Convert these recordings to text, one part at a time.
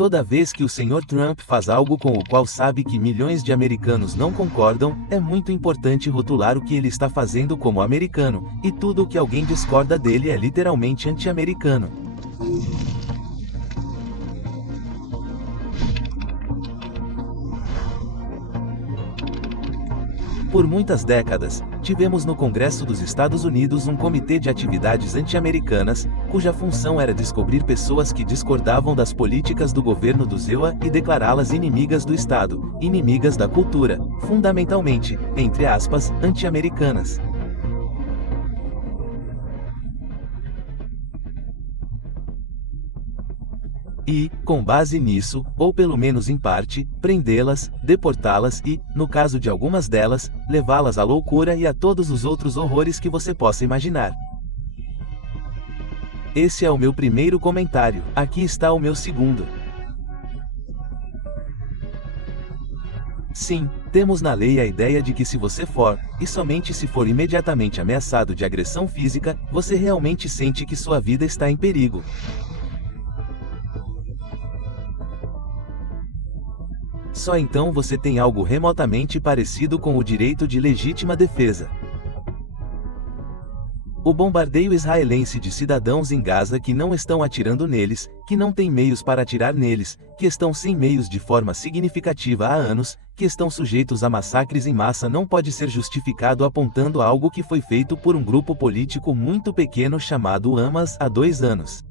Toda vez que o Sr. Trump faz algo com o qual sabe que milhões de americanos não concordam, é muito importante rotular o que ele está fazendo como americano, e tudo o que alguém discorda dele é literalmente anti-americano. Por muitas décadas, tivemos no Congresso dos Estados Unidos um comitê de atividades anti-americanas, cuja função era descobrir pessoas que discordavam das políticas do governo do ZEUA e declará-las inimigas do Estado, inimigas da cultura, fundamentalmente, entre aspas, anti-americanas. E, com base nisso, ou pelo menos em parte, prendê-las, deportá-las e, no caso de algumas delas, levá-las à loucura e a todos os outros horrores que você possa imaginar. Esse é o meu primeiro comentário, aqui está o meu segundo. Sim, temos na lei a ideia de que se você for, e somente se for imediatamente ameaçado de agressão física, você realmente sente que sua vida está em perigo. Só então você tem algo remotamente parecido com o direito de legítima defesa. O bombardeio israelense de cidadãos em Gaza que não estão atirando neles, que não têm meios para atirar neles, que estão sem meios de forma significativa há anos, que estão sujeitos a massacres em massa não pode ser justificado apontando a algo que foi feito por um grupo político muito pequeno chamado Hamas há 2 anos.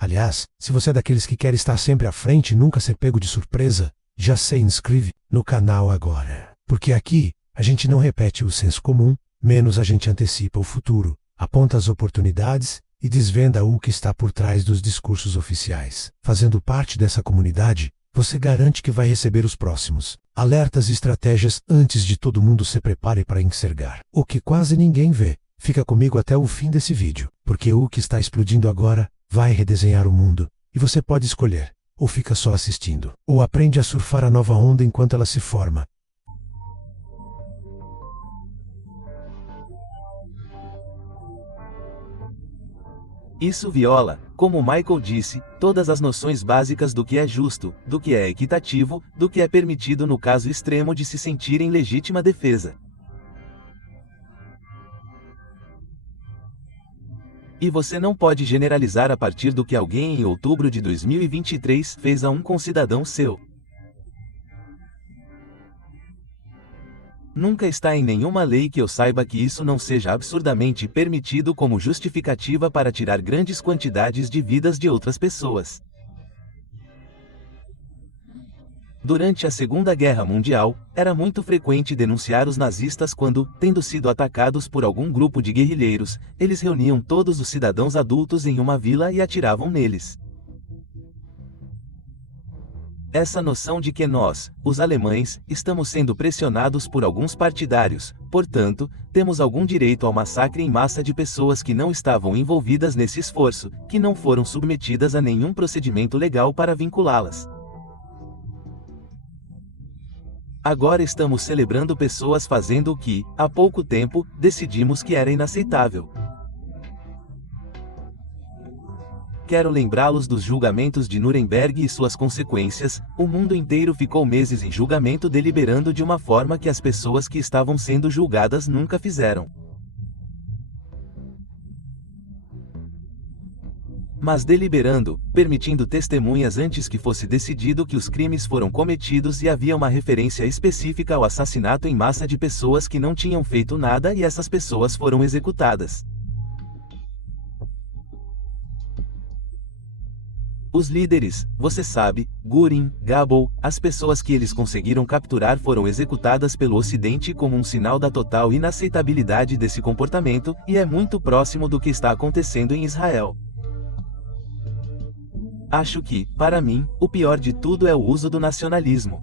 Aliás, se você é daqueles que quer estar sempre à frente e nunca ser pego de surpresa, já se inscreve no canal agora. Porque aqui, a gente não repete o senso comum, menos a gente antecipa o futuro, aponta as oportunidades e desvenda o que está por trás dos discursos oficiais. Fazendo parte dessa comunidade, você garante que vai receber os próximos alertas e estratégias antes de todo mundo se prepare para enxergar. O que quase ninguém vê. Fica comigo até o fim desse vídeo, porque o que está explodindo agora vai redesenhar o mundo, e você pode escolher, ou fica só assistindo, ou aprende a surfar a nova onda enquanto ela se forma. Isso viola, como Michael disse, todas as noções básicas do que é justo, do que é equitativo, do que é permitido no caso extremo de se sentir em legítima defesa. E você não pode generalizar a partir do que alguém em outubro de 2023 fez a um concidadão seu. Nunca está em nenhuma lei que eu saiba que isso não seja absurdamente permitido como justificativa para tirar grandes quantidades de vidas de outras pessoas. Durante a Segunda Guerra Mundial, era muito frequente denunciar os nazistas quando, tendo sido atacados por algum grupo de guerrilheiros, eles reuniam todos os cidadãos adultos em uma vila e atiravam neles. Essa noção de que nós, os alemães, estamos sendo pressionados por alguns partidários, portanto, temos algum direito ao massacre em massa de pessoas que não estavam envolvidas nesse esforço, que não foram submetidas a nenhum procedimento legal para vinculá-las. Agora estamos celebrando pessoas fazendo o que, há pouco tempo, decidimos que era inaceitável. Quero lembrá-los dos julgamentos de Nuremberg e suas consequências. O mundo inteiro ficou meses em julgamento deliberando de uma forma que as pessoas que estavam sendo julgadas nunca fizeram. Mas deliberando, permitindo testemunhas antes que fosse decidido que os crimes foram cometidos e havia uma referência específica ao assassinato em massa de pessoas que não tinham feito nada e essas pessoas foram executadas. Os líderes, você sabe, Göring, Goebbels, as pessoas que eles conseguiram capturar foram executadas pelo Ocidente como um sinal da total inaceitabilidade desse comportamento, e é muito próximo do que está acontecendo em Israel. Acho que, para mim, o pior de tudo é o uso do nacionalismo.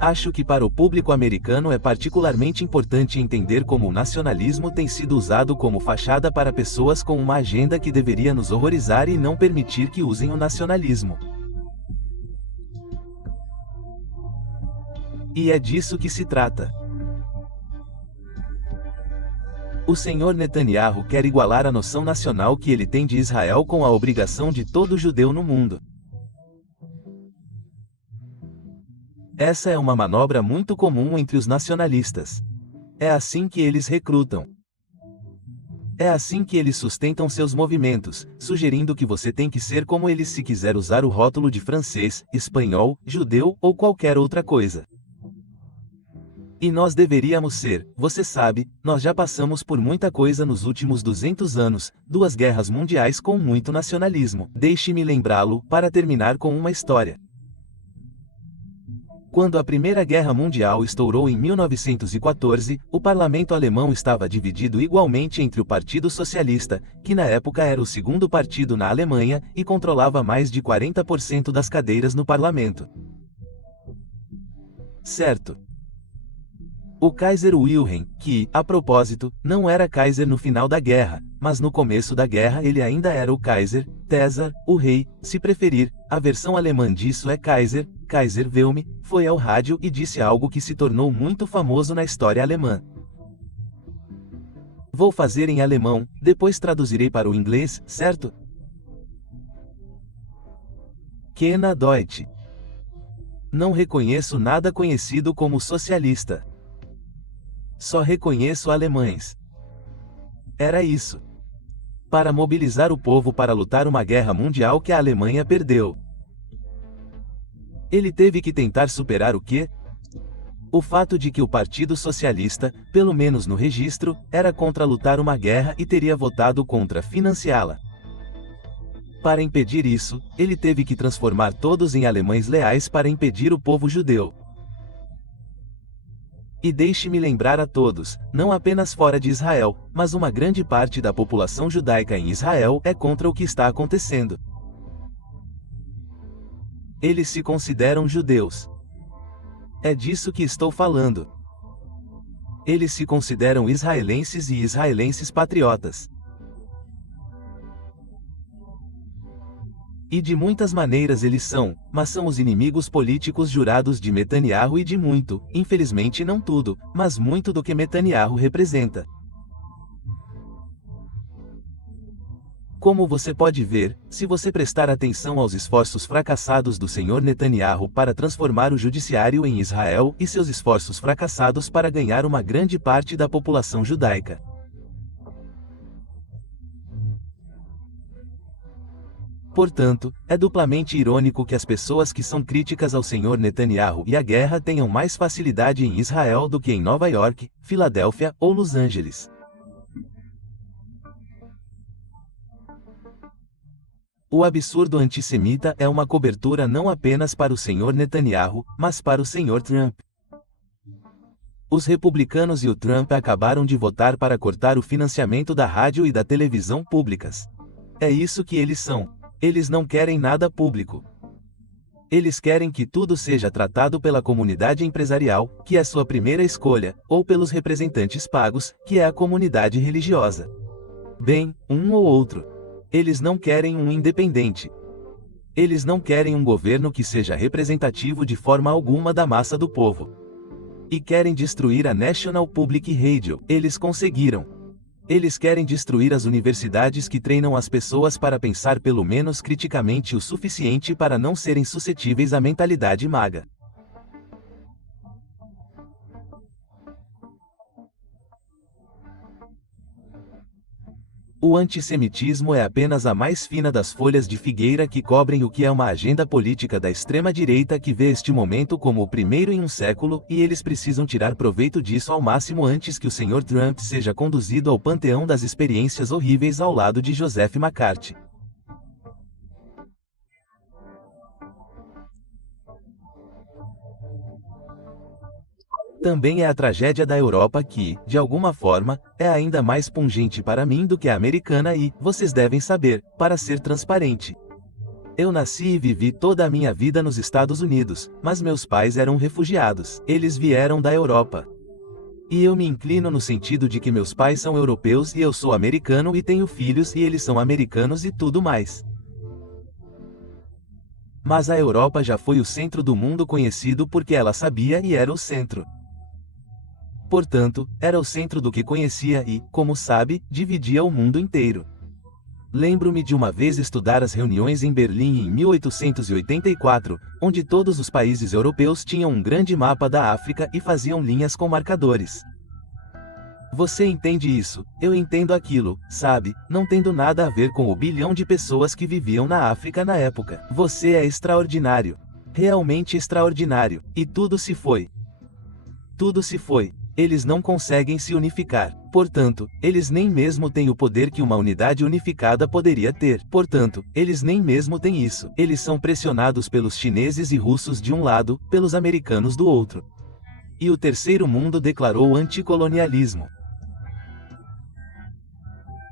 Acho que para o público americano é particularmente importante entender como o nacionalismo tem sido usado como fachada para pessoas com uma agenda que deveria nos horrorizar e não permitir que usem o nacionalismo. E é disso que se trata. O senhor Netanyahu quer igualar a noção nacional que ele tem de Israel com a obrigação de todo judeu no mundo. Essa é uma manobra muito comum entre os nacionalistas. É assim que eles recrutam. É assim que eles sustentam seus movimentos, sugerindo que você tem que ser como eles se quiser usar o rótulo de francês, espanhol, judeu ou qualquer outra coisa. E nós deveríamos ser, você sabe, nós já passamos por muita coisa nos últimos 200 anos, 2 guerras mundiais com muito nacionalismo. Deixe-me lembrá-lo, para terminar com uma história. Quando a Primeira Guerra Mundial estourou em 1914, o parlamento alemão estava dividido igualmente entre o Partido Socialista, que na época era o segundo partido na Alemanha, e controlava mais de 40% das cadeiras no parlamento. Certo. O Kaiser Wilhelm, que, a propósito, não era Kaiser no final da guerra, mas no começo da guerra ele ainda era o Kaiser, César, o rei, se preferir, a versão alemã disso é Kaiser Wilhelm, foi ao rádio e disse algo que se tornou muito famoso na história alemã. Vou fazer em alemão, depois traduzirei para o inglês, certo? Kena Deutsch. Não reconheço nada conhecido como socialista. Só reconheço alemães. Era isso. Para mobilizar o povo para lutar uma guerra mundial que a Alemanha perdeu. Ele teve que tentar superar o quê? O fato de que o Partido Socialista, pelo menos no registro, era contra lutar uma guerra e teria votado contra financiá-la. Para impedir isso, ele teve que transformar todos em alemães leais para impedir o povo judeu. E deixe-me lembrar a todos, não apenas fora de Israel, mas uma grande parte da população judaica em Israel é contra o que está acontecendo. Eles se consideram judeus. É disso que estou falando. Eles se consideram israelenses e israelenses patriotas. E de muitas maneiras eles são, mas são os inimigos políticos jurados de Netanyahu e de muito, infelizmente não tudo, mas muito do que Netanyahu representa. Como você pode ver, se você prestar atenção aos esforços fracassados do senhor Netanyahu para transformar o judiciário em Israel e seus esforços fracassados para ganhar uma grande parte da população judaica. Portanto, é duplamente irônico que as pessoas que são críticas ao senhor Netanyahu e à guerra tenham mais facilidade em Israel do que em Nova York, Filadélfia ou Los Angeles. O absurdo antissemita é uma cobertura não apenas para o senhor Netanyahu, mas para o senhor Trump. Os republicanos e o Trump acabaram de votar para cortar o financiamento da rádio e da televisão públicas. É isso que eles são. Eles não querem nada público. Eles querem que tudo seja tratado pela comunidade empresarial, que é sua primeira escolha, ou pelos representantes pagos, que é a comunidade religiosa. Bem, um ou outro. Eles não querem um independente. Eles não querem um governo que seja representativo de forma alguma da massa do povo. E querem destruir a National Public Radio. Eles conseguiram. Eles querem destruir as universidades que treinam as pessoas para pensar pelo menos criticamente o suficiente para não serem suscetíveis à mentalidade maga. O antissemitismo é apenas a mais fina das folhas de figueira que cobrem o que é uma agenda política da extrema-direita que vê este momento como o primeiro em um século, e eles precisam tirar proveito disso ao máximo antes que o Sr. Trump seja conduzido ao panteão das experiências horríveis ao lado de Joseph McCarthy. Também é a tragédia da Europa que, de alguma forma, é ainda mais pungente para mim do que a americana e, vocês devem saber, para ser transparente. Eu nasci e vivi toda a minha vida nos Estados Unidos, mas meus pais eram refugiados. Eles vieram da Europa. E eu me inclino no sentido de que meus pais são europeus e eu sou americano e tenho filhos e eles são americanos e tudo mais. Mas a Europa já foi o centro do mundo conhecido porque ela sabia e era o centro. Portanto, era o centro do que conhecia e, como sabe, dividia o mundo inteiro. Lembro-me de uma vez estudar as reuniões em Berlim em 1884, onde todos os países europeus tinham um grande mapa da África e faziam linhas com marcadores. Você entende isso, eu entendo aquilo, sabe, não tendo nada a ver com o bilhão de pessoas que viviam na África na época. Você é extraordinário. Realmente extraordinário. E tudo se foi. Tudo se foi. Eles não conseguem se unificar. Portanto, eles nem mesmo têm o poder que uma unidade unificada poderia ter. Portanto, eles nem mesmo têm isso. Eles são pressionados pelos chineses e russos de um lado, pelos americanos do outro. E o terceiro mundo declarou anticolonialismo.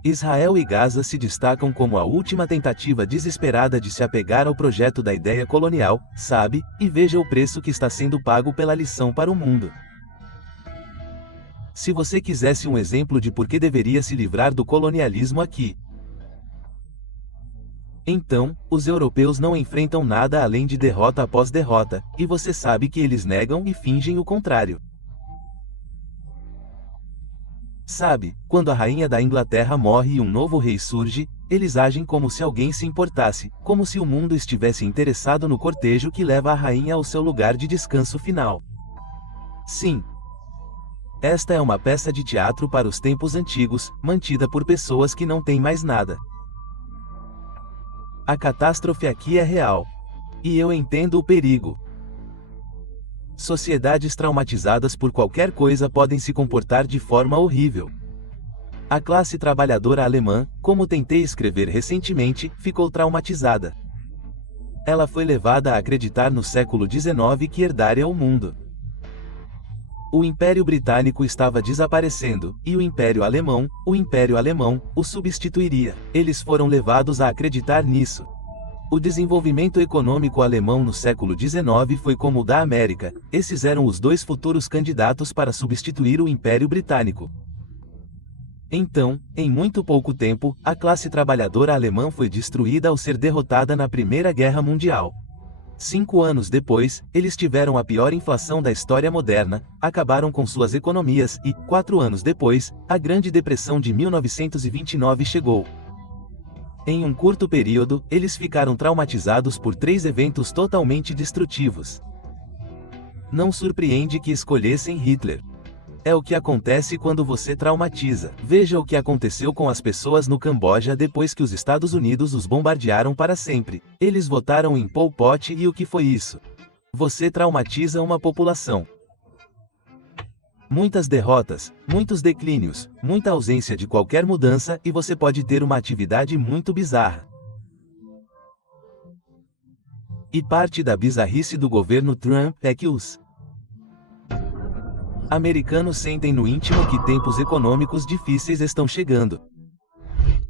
Israel e Gaza se destacam como a última tentativa desesperada de se apegar ao projeto da ideia colonial, sabe, e veja o preço que está sendo pago pela lição para o mundo. Se você quisesse um exemplo de por que deveria se livrar do colonialismo aqui, então, os europeus não enfrentam nada além de derrota após derrota, e você sabe que eles negam e fingem o contrário. Sabe, quando a rainha da Inglaterra morre e um novo rei surge, eles agem como se alguém se importasse, como se o mundo estivesse interessado no cortejo que leva a rainha ao seu lugar de descanso final. Sim. Esta é uma peça de teatro para os tempos antigos, mantida por pessoas que não têm mais nada. A catástrofe aqui é real. E eu entendo o perigo. Sociedades traumatizadas por qualquer coisa podem se comportar de forma horrível. A classe trabalhadora alemã, como tentei escrever recentemente, ficou traumatizada. Ela foi levada a acreditar no século XIX que herdaria o mundo. O Império Britânico estava desaparecendo, e o Império Alemão, o substituiria. Eles foram levados a acreditar nisso. O desenvolvimento econômico alemão no século XIX foi como o da América, esses eram os dois futuros candidatos para substituir o Império Britânico. Então, em muito pouco tempo, a classe trabalhadora alemã foi destruída ao ser derrotada na Primeira Guerra Mundial. 5 anos depois, eles tiveram a pior inflação da história moderna, acabaram com suas economias e, 4 anos depois, a Grande Depressão de 1929 chegou. Em um curto período, eles ficaram traumatizados por 3 eventos totalmente destrutivos. Não surpreende que escolhessem Hitler. É o que acontece quando você traumatiza. Veja o que aconteceu com as pessoas no Camboja depois que os Estados Unidos os bombardearam para sempre. Eles votaram em Pol Pot e o que foi isso? Você traumatiza uma população. Muitas derrotas, muitos declínios, muita ausência de qualquer mudança e você pode ter uma atividade muito bizarra. E parte da bizarrice do governo Trump é que os americanos sentem no íntimo que tempos econômicos difíceis estão chegando.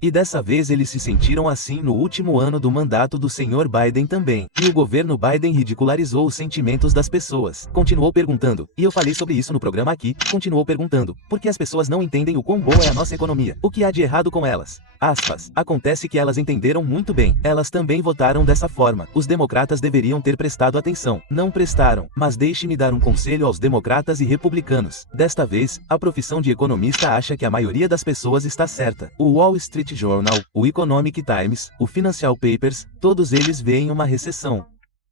E dessa vez eles se sentiram assim no último ano do mandato do Sr. Biden também. E o governo Biden ridicularizou os sentimentos das pessoas. Continuou perguntando, e eu falei sobre isso no programa aqui, continuou perguntando, porque as pessoas não entendem o quão boa é a nossa economia. O que há de errado com elas? Aspas. Acontece que elas entenderam muito bem. Elas também votaram dessa forma. Os democratas deveriam ter prestado atenção. Não prestaram. Mas deixe-me dar um conselho aos democratas e republicanos. Desta vez, a profissão de economista acha que a maioria das pessoas está certa. O Wall Street Journal, o Economic Times, o Financial Papers, todos eles veem uma recessão.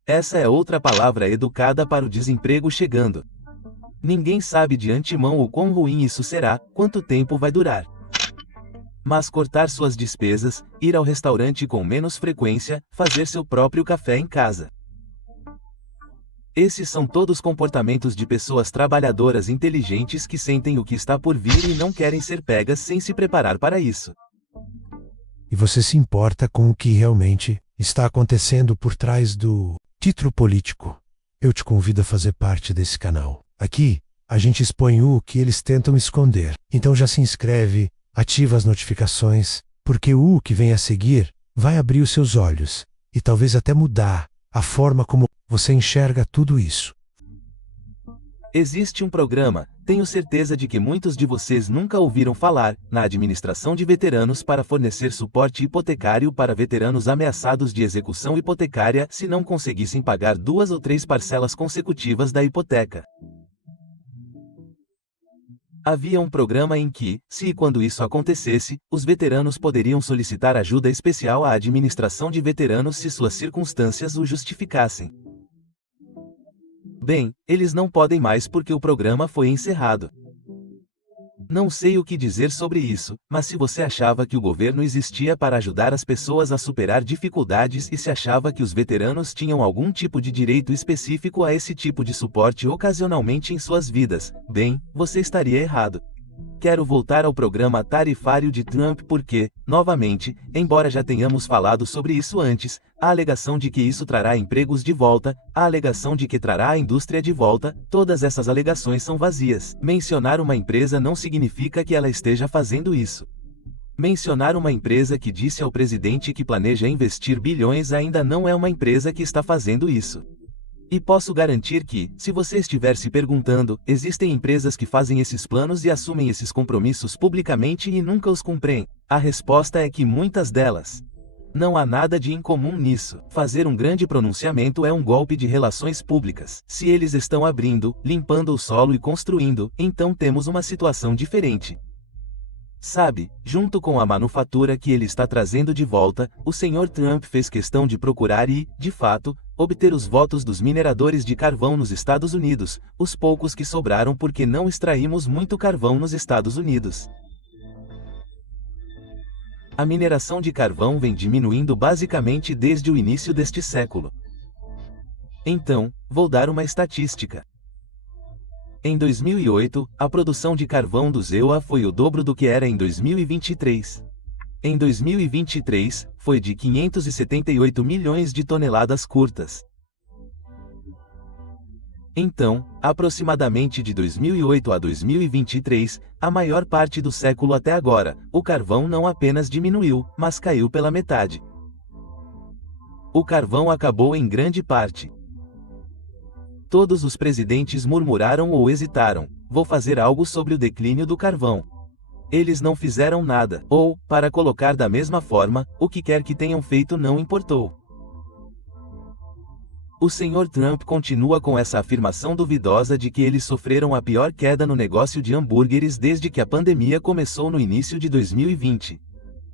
Essa é outra palavra educada para o desemprego chegando. Ninguém sabe de antemão o quão ruim isso será, quanto tempo vai durar. Mas cortar suas despesas, ir ao restaurante com menos frequência, fazer seu próprio café em casa. Esses são todos comportamentos de pessoas trabalhadoras inteligentes que sentem o que está por vir e não querem ser pegas sem se preparar para isso. E você se importa com o que realmente está acontecendo por trás do título político. Eu te convido a fazer parte desse canal. Aqui, a gente expõe o que eles tentam esconder. Então já se inscreve, ativa as notificações, porque o que vem a seguir vai abrir os seus olhos e talvez até mudar a forma como você enxerga tudo isso. Existe um programa, tenho certeza de que muitos de vocês nunca ouviram falar, na administração de veteranos para fornecer suporte hipotecário para veteranos ameaçados de execução hipotecária se não conseguissem pagar 2 ou 3 parcelas consecutivas da hipoteca. Havia um programa em que, se e quando isso acontecesse, os veteranos poderiam solicitar ajuda especial à administração de veteranos se suas circunstâncias o justificassem. Bem, eles não podem mais porque o programa foi encerrado. Não sei o que dizer sobre isso, mas se você achava que o governo existia para ajudar as pessoas a superar dificuldades e se achava que os veteranos tinham algum tipo de direito específico a esse tipo de suporte ocasionalmente em suas vidas, bem, você estaria errado. Quero voltar ao programa tarifário de Trump porque, novamente, embora já tenhamos falado sobre isso antes, a alegação de que isso trará empregos de volta, a alegação de que trará a indústria de volta, todas essas alegações são vazias. Mencionar uma empresa não significa que ela esteja fazendo isso. Mencionar uma empresa que disse ao presidente que planeja investir bilhões ainda não é uma empresa que está fazendo isso. E posso garantir que, se você estiver se perguntando, existem empresas que fazem esses planos e assumem esses compromissos publicamente e nunca os cumprem, a resposta é que muitas delas. Não há nada de incomum nisso. Fazer um grande pronunciamento é um golpe de relações públicas. Se eles estão abrindo, limpando o solo e construindo, então temos uma situação diferente. Sabe, junto com a manufatura que ele está trazendo de volta, o Sr. Trump fez questão de procurar e, de fato, obter os votos dos mineradores de carvão nos Estados Unidos, os poucos que sobraram porque não extraímos muito carvão nos Estados Unidos. A mineração de carvão vem diminuindo basicamente desde o início deste século. Então, vou dar uma estatística. Em 2008, a produção de carvão do EUA foi o dobro do que era em 2023. Em 2023, foi de 578 milhões de toneladas curtas. Então, aproximadamente de 2008 a 2023, a maior parte do século até agora, o carvão não apenas diminuiu, mas caiu pela metade. O carvão acabou em grande parte. Todos os presidentes murmuraram ou hesitaram: vou fazer algo sobre o declínio do carvão. Eles não fizeram nada, ou, para colocar da mesma forma, o que quer que tenham feito não importou. O Sr. Trump continua com essa afirmação duvidosa de que eles sofreram a pior queda no negócio de hambúrgueres desde que a pandemia começou no início de 2020.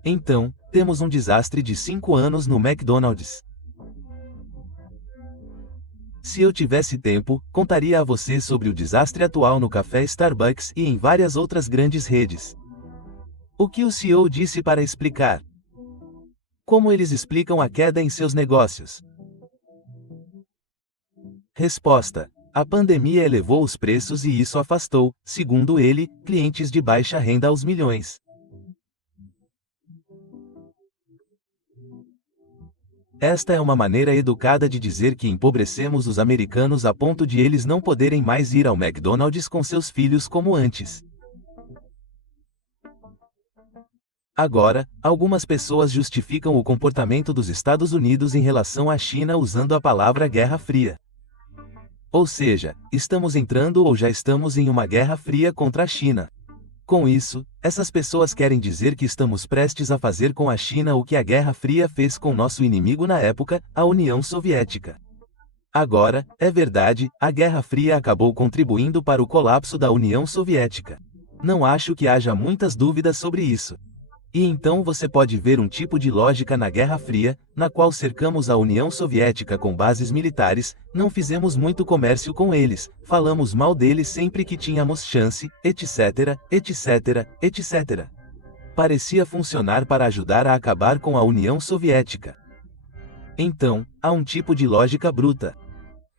Então, temos um desastre de 5 anos no McDonald's. Se eu tivesse tempo, contaria a você sobre o desastre atual no café Starbucks e em várias outras grandes redes. O que o CEO disse para explicar? Como eles explicam a queda em seus negócios? Resposta: a pandemia elevou os preços e isso afastou, segundo ele, clientes de baixa renda aos milhões. Esta é uma maneira educada de dizer que empobrecemos os americanos a ponto de eles não poderem mais ir ao McDonald's com seus filhos como antes. Agora, algumas pessoas justificam o comportamento dos Estados Unidos em relação à China usando a palavra Guerra Fria. Ou seja, estamos entrando ou já estamos em uma Guerra Fria contra a China. Com isso, essas pessoas querem dizer que estamos prestes a fazer com a China o que a Guerra Fria fez com nosso inimigo na época, a União Soviética. Agora, é verdade, a Guerra Fria acabou contribuindo para o colapso da União Soviética. Não acho que haja muitas dúvidas sobre isso. E então você pode ver um tipo de lógica na Guerra Fria, na qual cercamos a União Soviética com bases militares, não fizemos muito comércio com eles, falamos mal deles sempre que tínhamos chance, etc, etc, etc. Parecia funcionar para ajudar a acabar com a União Soviética. Então, há um tipo de lógica bruta.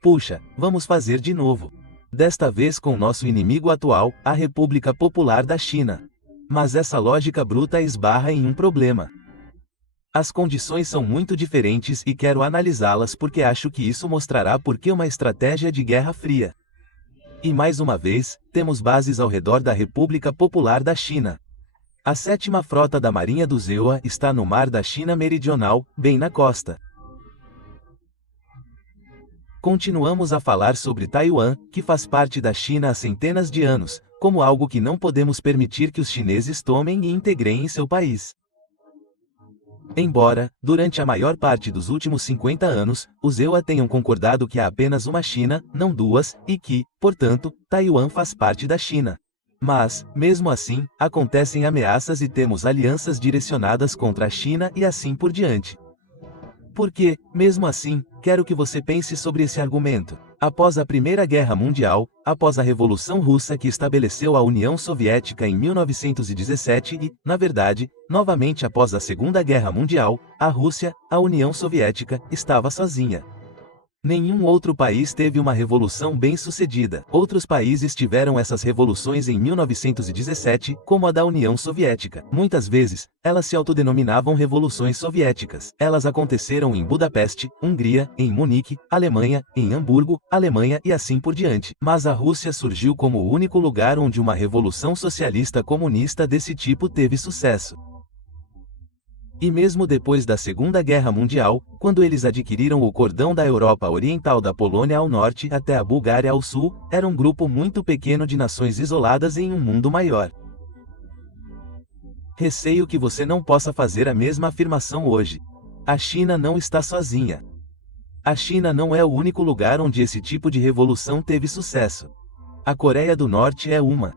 Puxa, vamos fazer de novo. Desta vez com nosso inimigo atual, a República Popular da China. Mas essa lógica bruta esbarra em um problema. As condições são muito diferentes e quero analisá-las porque acho que isso mostrará por que uma estratégia de Guerra Fria. E mais uma vez, temos bases ao redor da República Popular da China. A 7ª Frota da Marinha do EUA está no Mar da China Meridional, bem na costa. Continuamos a falar sobre Taiwan, que faz parte da China há centenas de anos, como algo que não podemos permitir que os chineses tomem e integrem em seu país. Embora, durante a maior parte dos últimos 50 anos, os EUA tenham concordado que há apenas uma China, não duas, e que, portanto, Taiwan faz parte da China. Mas, mesmo assim, acontecem ameaças e temos alianças direcionadas contra a China e assim por diante. Porque, mesmo assim, quero que você pense sobre esse argumento. Após a Primeira Guerra Mundial, após a Revolução Russa que estabeleceu a União Soviética em 1917 e, na verdade, novamente após a Segunda Guerra Mundial, a Rússia, a União Soviética, estava sozinha. Nenhum outro país teve uma revolução bem-sucedida. Outros países tiveram essas revoluções em 1917, como a da União Soviética. Muitas vezes, elas se autodenominavam revoluções soviéticas. Elas aconteceram em Budapeste, Hungria, em Munique, Alemanha, em Hamburgo, Alemanha e assim por diante. Mas a Rússia surgiu como o único lugar onde uma revolução socialista comunista desse tipo teve sucesso. E mesmo depois da Segunda Guerra Mundial, quando eles adquiriram o cordão da Europa Oriental da Polônia ao norte até a Bulgária ao sul, era um grupo muito pequeno de nações isoladas em um mundo maior. Receio que você não possa fazer a mesma afirmação hoje. A China não está sozinha. A China não é o único lugar onde esse tipo de revolução teve sucesso. A Coreia do Norte é uma.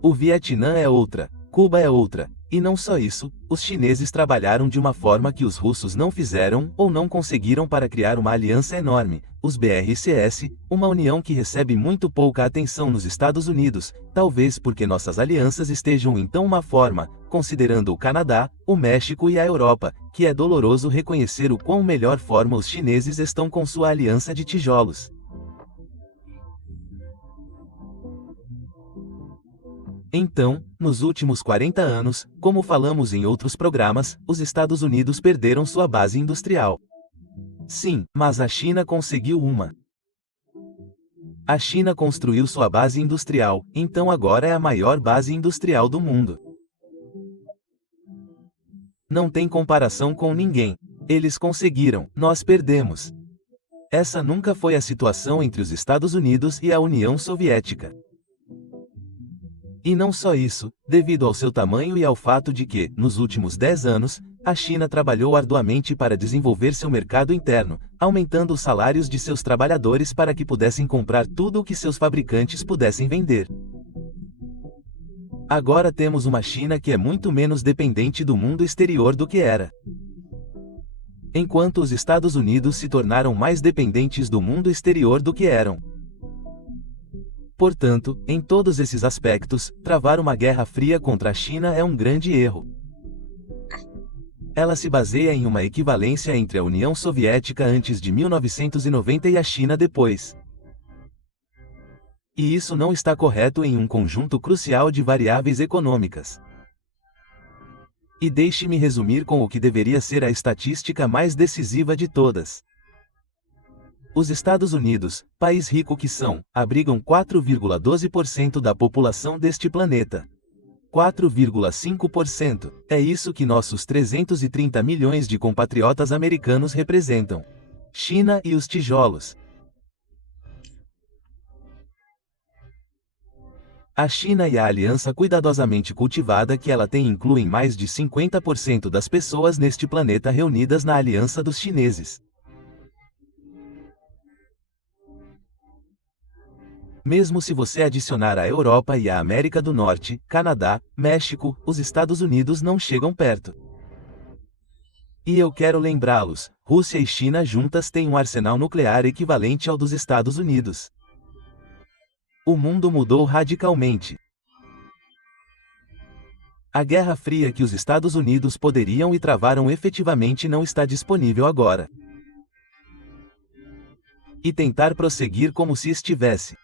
O Vietnã é outra, Cuba é outra, e não só isso, os chineses trabalharam de uma forma que os russos não fizeram ou não conseguiram para criar uma aliança enorme, os BRICS, uma união que recebe muito pouca atenção nos Estados Unidos, talvez porque nossas alianças estejam em tão má forma, considerando o Canadá, o México e a Europa, que é doloroso reconhecer o quão melhor forma os chineses estão com sua aliança de tijolos. Então, nos últimos 40 anos, como falamos em outros programas, os Estados Unidos perderam sua base industrial. Sim, mas a China conseguiu uma. A China construiu sua base industrial, então agora é a maior base industrial do mundo. Não tem comparação com ninguém. Eles conseguiram, nós perdemos. Essa nunca foi a situação entre os Estados Unidos e a União Soviética. E não só isso, devido ao seu tamanho e ao fato de que, nos últimos 10 anos, a China trabalhou arduamente para desenvolver seu mercado interno, aumentando os salários de seus trabalhadores para que pudessem comprar tudo o que seus fabricantes pudessem vender. Agora temos uma China que é muito menos dependente do mundo exterior do que era. Enquanto os Estados Unidos se tornaram mais dependentes do mundo exterior do que eram. Portanto, em todos esses aspectos, travar uma guerra fria contra a China é um grande erro. Ela se baseia em uma equivalência entre a União Soviética antes de 1990 e a China depois. E isso não está correto em um conjunto crucial de variáveis econômicas. E deixe-me resumir com o que deveria ser a estatística mais decisiva de todas. Os Estados Unidos, país rico que são, abrigam 4,12% da população deste planeta. 4,5%. É isso que nossos 330 milhões de compatriotas americanos representam. China e os tijolos. A China e a aliança cuidadosamente cultivada que ela tem incluem mais de 50% das pessoas neste planeta reunidas na aliança dos chineses. Mesmo se você adicionar a Europa e a América do Norte, Canadá, México, os Estados Unidos não chegam perto. E eu quero lembrá-los, Rússia e China juntas têm um arsenal nuclear equivalente ao dos Estados Unidos. O mundo mudou radicalmente. A Guerra Fria que os Estados Unidos poderiam e travaram efetivamente não está disponível agora. E tentar prosseguir como se estivesse.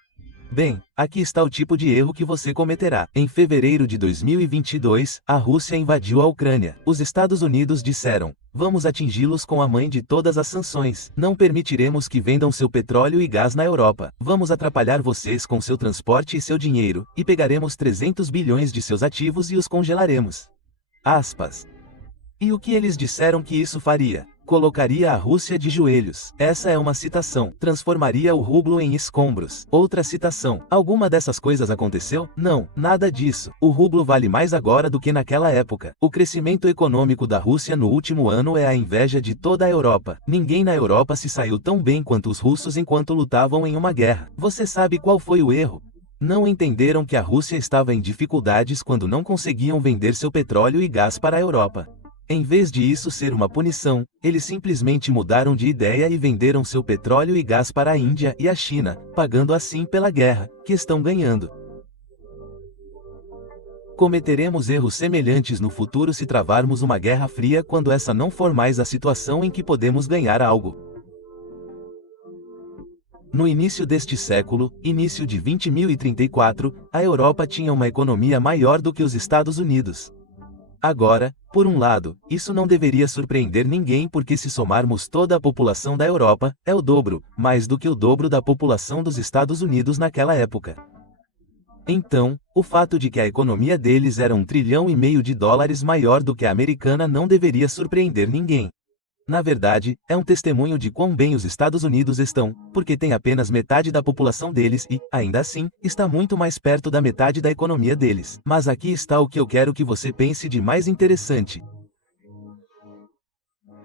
Bem, aqui está o tipo de erro que você cometerá. Em fevereiro de 2022, a Rússia invadiu a Ucrânia. Os Estados Unidos disseram: vamos atingi-los com a mãe de todas as sanções. Não permitiremos que vendam seu petróleo e gás na Europa. Vamos atrapalhar vocês com seu transporte e seu dinheiro, e pegaremos 300 bilhões de seus ativos e os congelaremos. Aspas. E o que eles disseram que isso faria? Colocaria a Rússia de joelhos. Essa é uma citação. Transformaria o rublo em escombros. Outra citação. Alguma dessas coisas aconteceu? Não, nada disso. O rublo vale mais agora do que naquela época. O crescimento econômico da Rússia no último ano é a inveja de toda a Europa. Ninguém na Europa se saiu tão bem quanto os russos enquanto lutavam em uma guerra. Você sabe qual foi o erro? Não entenderam que a Rússia estava em dificuldades quando não conseguiam vender seu petróleo e gás para a Europa. Em vez de isso ser uma punição, eles simplesmente mudaram de ideia e venderam seu petróleo e gás para a Índia e a China, pagando assim pela guerra, que estão ganhando. Cometeremos erros semelhantes no futuro se travarmos uma guerra fria quando essa não for mais a situação em que podemos ganhar algo. No início deste século, início de 20.034, a Europa tinha uma economia maior do que os Estados Unidos. Agora, por um lado, isso não deveria surpreender ninguém porque se somarmos toda a população da Europa, é o dobro, mais do que o dobro da população dos Estados Unidos naquela época. Então, o fato de que a economia deles era $1,5 trilhão de dólares maior do que a americana não deveria surpreender ninguém. Na verdade, é um testemunho de quão bem os Estados Unidos estão, porque tem apenas metade da população deles e, ainda assim, está muito mais perto da metade da economia deles. Mas aqui está o que eu quero que você pense de mais interessante.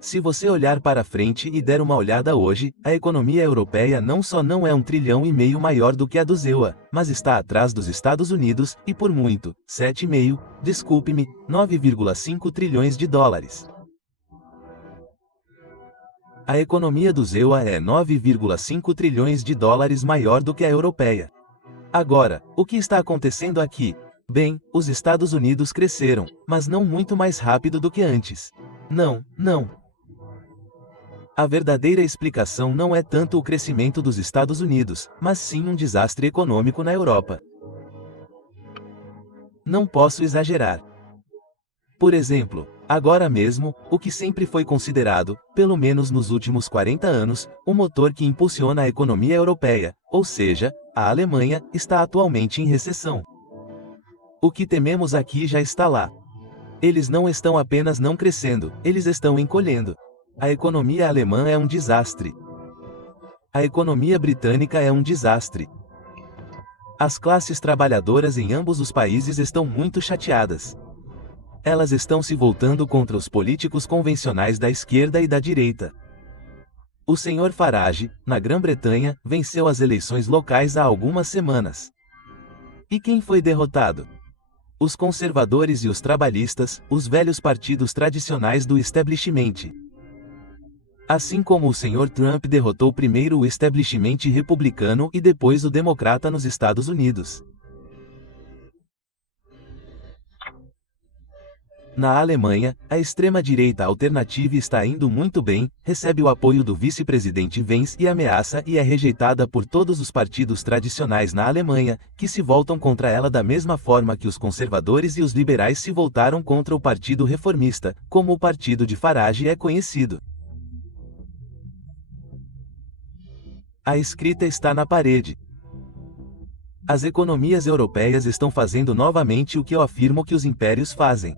Se você olhar para frente e der uma olhada hoje, a economia europeia não só não é $1,5 trilhão maior do que a do ZEUA, mas está atrás dos Estados Unidos, e por muito, 9,5 trilhões de dólares. A economia do ZEUA é 9,5 trilhões de dólares maior do que a europeia. Agora, o que está acontecendo aqui? Bem, os Estados Unidos cresceram, mas não muito mais rápido do que antes. Não. A verdadeira explicação não é tanto o crescimento dos Estados Unidos, mas sim um desastre econômico na Europa. Não posso exagerar. Por exemplo, agora mesmo, o que sempre foi considerado, pelo menos nos últimos 40 anos, o motor que impulsiona a economia europeia, ou seja, a Alemanha, está atualmente em recessão. O que tememos aqui já está lá. Eles não estão apenas não crescendo, eles estão encolhendo. A economia alemã é um desastre. A economia britânica é um desastre. As classes trabalhadoras em ambos os países estão muito chateadas. Elas estão se voltando contra os políticos convencionais da esquerda e da direita. O Sr. Farage, na Grã-Bretanha, venceu as eleições locais há algumas semanas. E quem foi derrotado? Os conservadores e os trabalhistas, os velhos partidos tradicionais do establishment. Assim como o Sr. Trump derrotou primeiro o establishment republicano e depois o democrata nos Estados Unidos. Na Alemanha, a extrema-direita alternativa está indo muito bem, recebe o apoio do vice-presidente Vence e ameaça e é rejeitada por todos os partidos tradicionais na Alemanha, que se voltam contra ela da mesma forma que os conservadores e os liberais se voltaram contra o Partido Reformista, como o partido de Farage é conhecido. A escrita está na parede. As economias europeias estão fazendo novamente o que eu afirmo que os impérios fazem.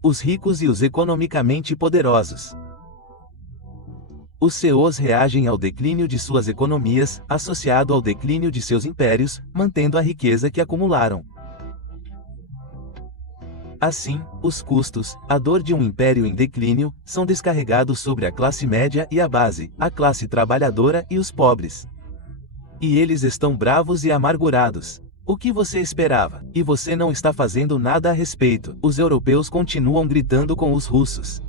Os ricos e os economicamente poderosos. Os CEOs reagem ao declínio de suas economias, associado ao declínio de seus impérios, mantendo a riqueza que acumularam. Assim, os custos, a dor de um império em declínio, são descarregados sobre a classe média e a base, a classe trabalhadora e os pobres. E eles estão bravos e amargurados. O que você esperava? E você não está fazendo nada a respeito. Os europeus continuam gritando com os russos.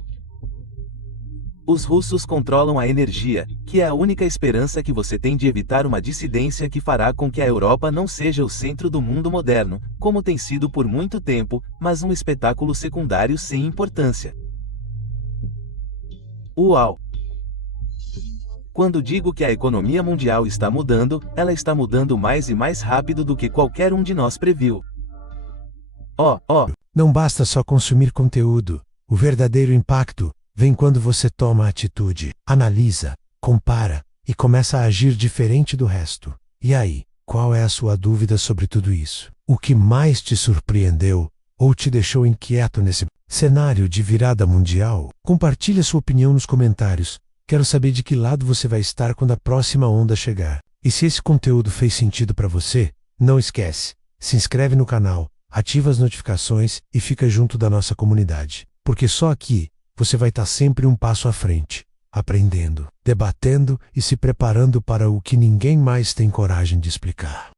Os russos controlam a energia, que é a única esperança que você tem de evitar uma dissidência que fará com que a Europa não seja o centro do mundo moderno, como tem sido por muito tempo, mas um espetáculo secundário sem importância. Uau! Quando digo que a economia mundial está mudando, ela está mudando mais e mais rápido do que qualquer um de nós previu. Não basta só consumir conteúdo. O verdadeiro impacto vem quando você toma atitude, analisa, compara e começa a agir diferente do resto. E aí, qual é a sua dúvida sobre tudo isso? O que mais te surpreendeu ou te deixou inquieto nesse Cenário de virada mundial? Compartilhe sua opinião nos comentários. Quero saber de que lado você vai estar quando a próxima onda chegar. E se esse conteúdo fez sentido para você, não esquece, se inscreve no canal, ativa as notificações e fica junto da nossa comunidade. Porque só aqui você vai estar sempre um passo à frente, aprendendo, debatendo e se preparando para o que ninguém mais tem coragem de explicar.